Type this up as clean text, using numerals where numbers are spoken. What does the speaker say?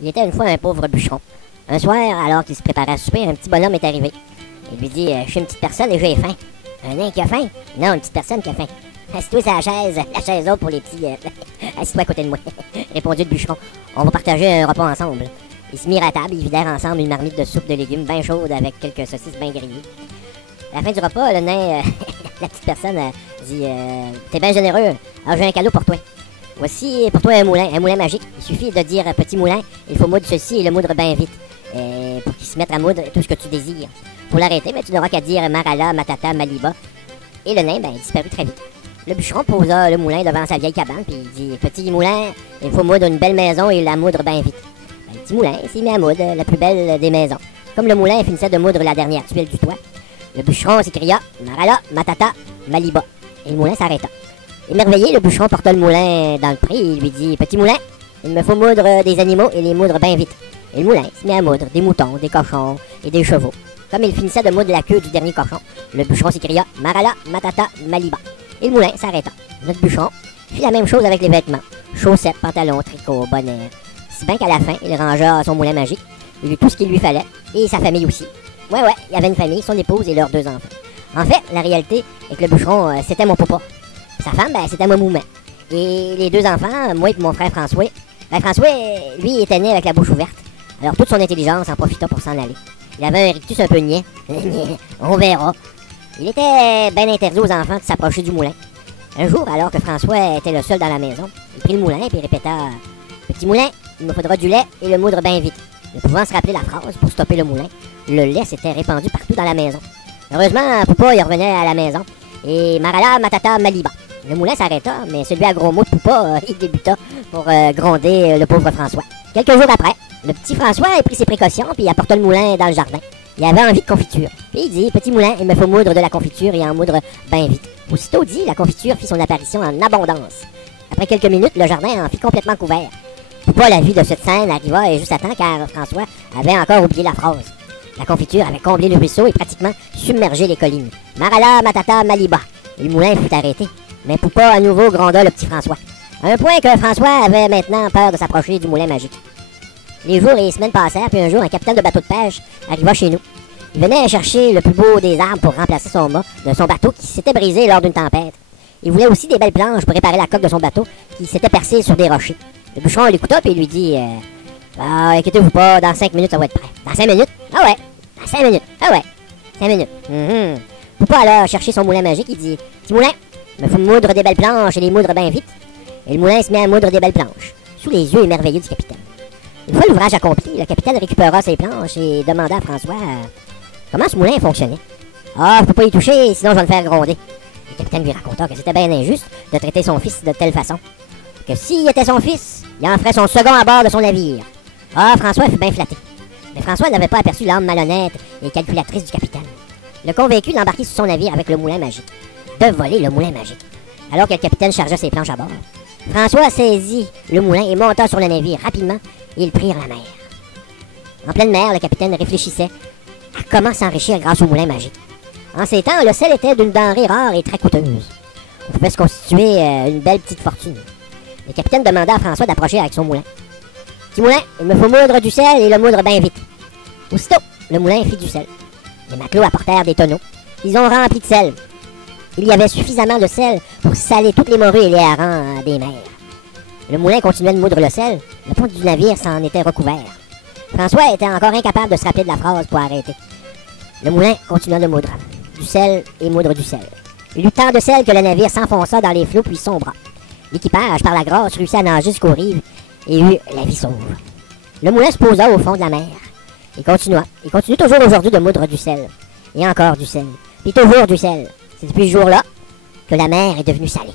Il était une fois un pauvre bûcheron. Un soir, alors qu'il se préparait à souper, un petit bonhomme est arrivé. Il lui dit « Je suis une petite personne et j'ai faim. » Un nain qui a faim? Non, une petite personne qui a faim. Assis-toi sur la chaise haute pour les petits... Assis-toi à côté de moi, répondit le bûcheron. On va partager un repas ensemble. Ils se mirent à table, ils vidèrent ensemble une marmite de soupe de légumes bien chaude avec quelques saucisses bien grillées. À la fin du repas, le nain, la petite personne, dit T'es bien généreux, alors j'ai un cadeau pour toi. Voici pour toi un moulin magique. Il suffit de dire petit moulin, il faut moudre ceci et le moudre bien vite. Pour qu'il se mette à moudre tout ce que tu désires. Pour l'arrêter, tu n'auras qu'à dire Marala, Matata, Maliba. Et le nain, disparut très vite. Le bûcheron posa le moulin devant sa vieille cabane, puis il dit Petit moulin, il faut moudre une belle maison et la moudre bien vite. Le petit moulin s'est mis à moudre la plus belle des maisons. Comme le moulin finissait de moudre la dernière tuile du toit, le bûcheron s'écria Marala, Matata, Maliba. Et le moulin s'arrêta. Émerveillé, le bûcheron porta le moulin dans le pré et il lui dit Petit moulin, il me faut moudre des animaux et les moudre bien vite. Et le moulin se mit à moudre des moutons, des cochons et des chevaux. Comme il finissait de moudre la queue du dernier cochon, le bûcheron s'écria Marala, Matata, Maliba. Et le moulin s'arrêta. Notre bûcheron fit la même chose avec les vêtements chaussettes, pantalons, tricots, bonnets. Si bien qu'à la fin, il rangea son moulin magique. Il eut tout ce qu'il lui fallait et sa famille aussi. Ouais, il y avait une famille, son épouse et leurs 2 enfants. En fait, la réalité est que le bûcheron, c'était mon papa. Sa femme, c'était mon moumin. Et les 2 enfants, moi et mon frère François. François, lui, était né avec la bouche ouverte. Alors toute son intelligence en profita pour s'en aller. Il avait un rictus un peu niais. On verra. Il était bien interdit aux enfants de s'approcher du moulin. Un jour, alors que François était le seul dans la maison, il prit le moulin et répéta « Petit moulin, il me faudra du lait et le moudre bien vite. » Ne pouvant se rappeler la phrase pour stopper le moulin, le lait s'était répandu partout dans la maison. Heureusement, Poupa y revenait à la maison. Et Marala, Matata, Maliba. Le moulin s'arrêta, mais celui à gros mots de Poupa, il débuta pour gronder le pauvre François. Quelques jours après, le petit François a pris ses précautions puis apporta le moulin dans le jardin. Il avait envie de confiture. Puis il dit, petit moulin, il me faut moudre de la confiture et en moudre bien vite. Aussitôt dit, la confiture fit son apparition en abondance. Après quelques minutes, le jardin en fit complètement couvert. Poupa, la vue de cette scène, arriva et juste à temps car François avait encore oublié la phrase. La confiture avait comblé le ruisseau et pratiquement submergé les collines. Marala, Matata, Maliba. Et le moulin fut arrêté. Mais Poupa à nouveau gronda le petit François. À un point que François avait maintenant peur de s'approcher du moulin magique. Les jours et les semaines passèrent, puis un jour, un capitaine de bateau de pêche arriva chez nous. Il venait chercher le plus beau des arbres pour remplacer son mât de son bateau qui s'était brisé lors d'une tempête. Il voulait aussi des belles planches pour réparer la coque de son bateau qui s'était percée sur des rochers. Le bûcheron l'écouta et lui dit inquiétez-vous pas, dans 5 minutes ça va être prêt. Dans 5 minutes? Ah ouais! Dans 5 minutes? Ah ouais! 5 minutes. Poupa alla chercher son moulin magique, il dit Petit moulin, me faut moudre des belles planches et les moudre bien vite. Et le moulin se met à moudre des belles planches, sous les yeux émerveillés du capitaine. Une fois l'ouvrage accompli, le capitaine récupéra ses planches et demanda à François comment ce moulin fonctionnait. Ah, faut pas y toucher, sinon je vais le faire gronder. Le capitaine lui raconta que c'était bien injuste de traiter son fils de telle façon. Que s'il était son fils, il en ferait son second à bord de son navire. Ah, François fut bien flatté. Mais François n'avait pas aperçu l'âme malhonnête et calculatrice du capitaine. Le convaincu d'embarquer sur son navire avec le moulin magique. De voler le moulin magique. Alors que le capitaine chargea ses planches à bord, François saisit le moulin et monta sur le navire rapidement et ils prirent la mer. En pleine mer, le capitaine réfléchissait à comment s'enrichir grâce au moulin magique. En ces temps, le sel était d'une denrée rare et très coûteuse. On pouvait se constituer une belle petite fortune. Le capitaine demanda à François d'approcher avec son moulin. Petit moulin, il me faut moudre du sel et le moudre bien vite. Aussitôt, le moulin fit du sel. Les matelots apportèrent des tonneaux. Ils ont rempli de sel. Il y avait suffisamment de sel pour saler toutes les morues et les harengs des mers. Le moulin continuait de moudre le sel. Le pont du navire s'en était recouvert. François était encore incapable de se rappeler de la phrase pour arrêter. Le moulin continua de moudre. Du sel et moudre du sel. Il eut tant de sel que le navire s'enfonça dans les flots puis sombra. L'équipage, par la grâce, réussit à nager jusqu'aux rives et eut la vie sauve. Le moulin se posa au fond de la mer. Il continua. Il continue toujours aujourd'hui de moudre du sel. Et encore du sel. Puis toujours du sel. C'est depuis ce jour-là que la mer est devenue salée.